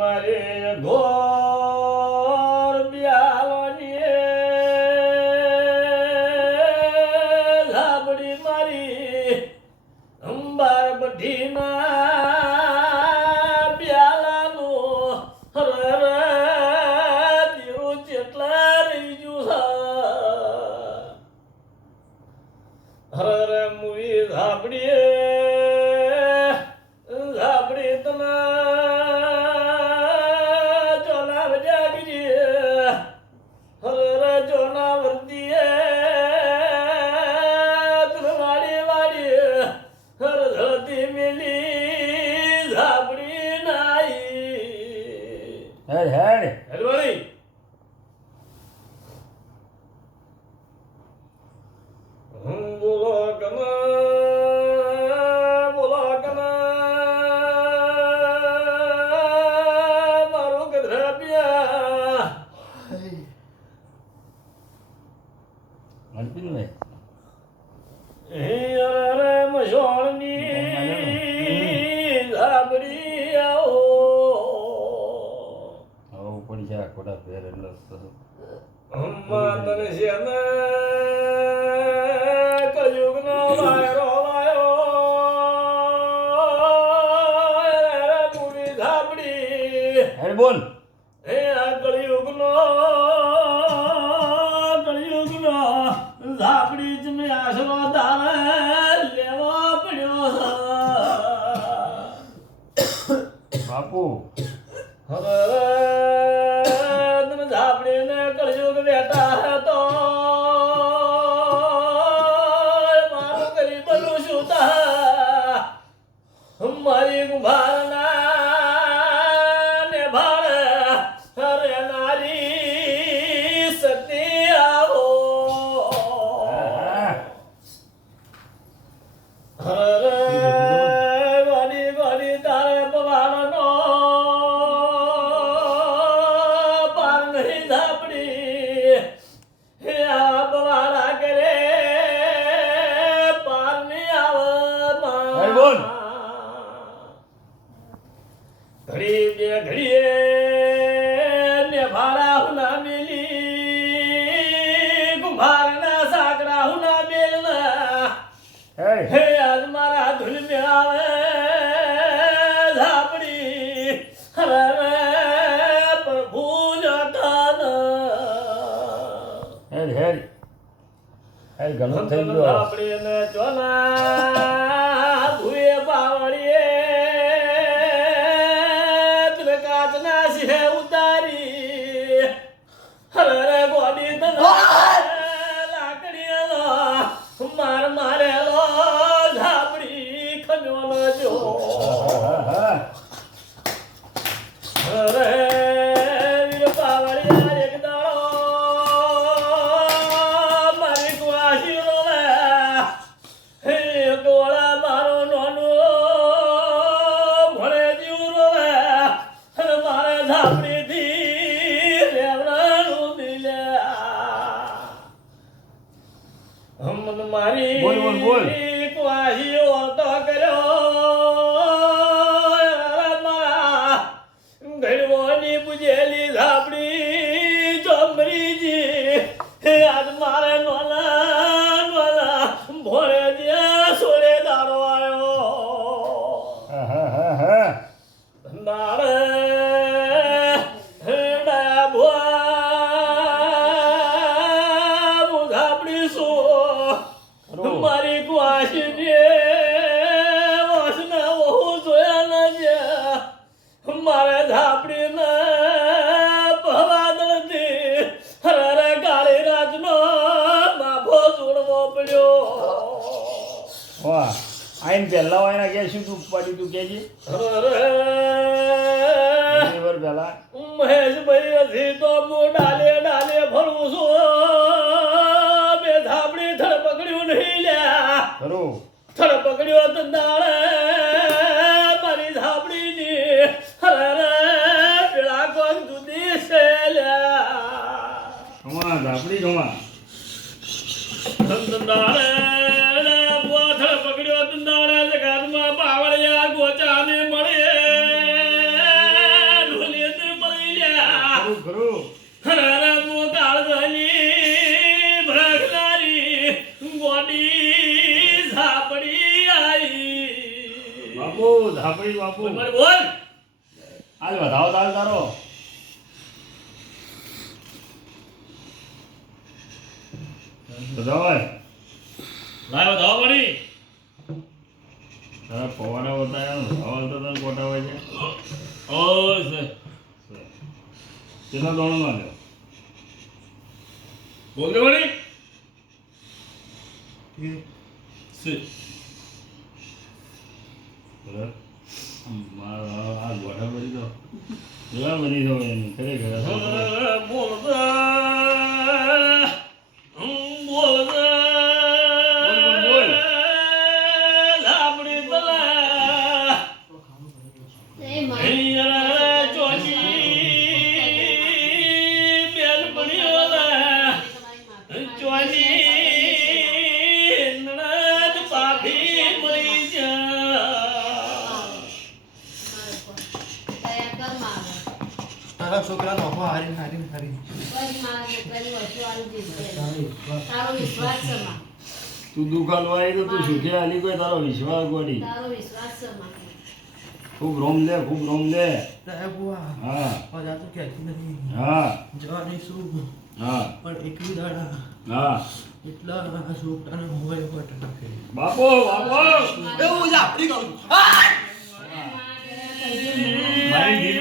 Maria, go. મિલી ઝાબડી નાઈ. હેડ હેડ આપણા parents અમ્મા તને જેને કયુગનો વાયરો વાયો પૂરી ધાબડી હે બોલ. હે આ કળિયુગનો કળિયુગનો ધાબડી જ મે આશરો દાને લેવો પડ્યો બાપુ. હવે મારના સાગરા હુના બેલના. હે. આજ મારા ધૂલ મે આવે ઝાપડી. હરે પ્રભુ જગન. હેર હેર હેર ઘણું થઈ ગયું. આપણે ને જોના Hare આઈન પહેલા વાયના કે શું તું પાડી તું કેજે અરે. પહેલા. મહેશભાઈ અધી તો મો ડાલે ડાલે ફરવું છું. બે ધાબડી થર પકડ્યું નહીં લ્યા. ખરું. થર પકડ્યો તો દાડે મારી ધાબડી ની જોવા ધાબડી ઝાપડી બાપુ. બોલ. આજ વધાવો તાલ તારો. વધાવો લાય વધાવો પડી તારા પવાડા બતાવ્યા વધાવાલ તો તને કોટાવાય છે. ઓય સે કેટલા દોણો ના બોલ દે પડી સે હારી હારી હારી. તું દુકાન વાળી તો તું સુખે આલી કોઈ તારો વિશ્વાસ ગોડી. ખૂબ રોમ દે ખૂબ રોમ દે. હા. મજા કહેતી નથી. હા. જવાની શું? હા. પણ એકવી દાડા. હા. એટલા છોકરાને મોબાઈલ પર ટકે બાપો બાપો. એવું જ આપણી કરું. મારી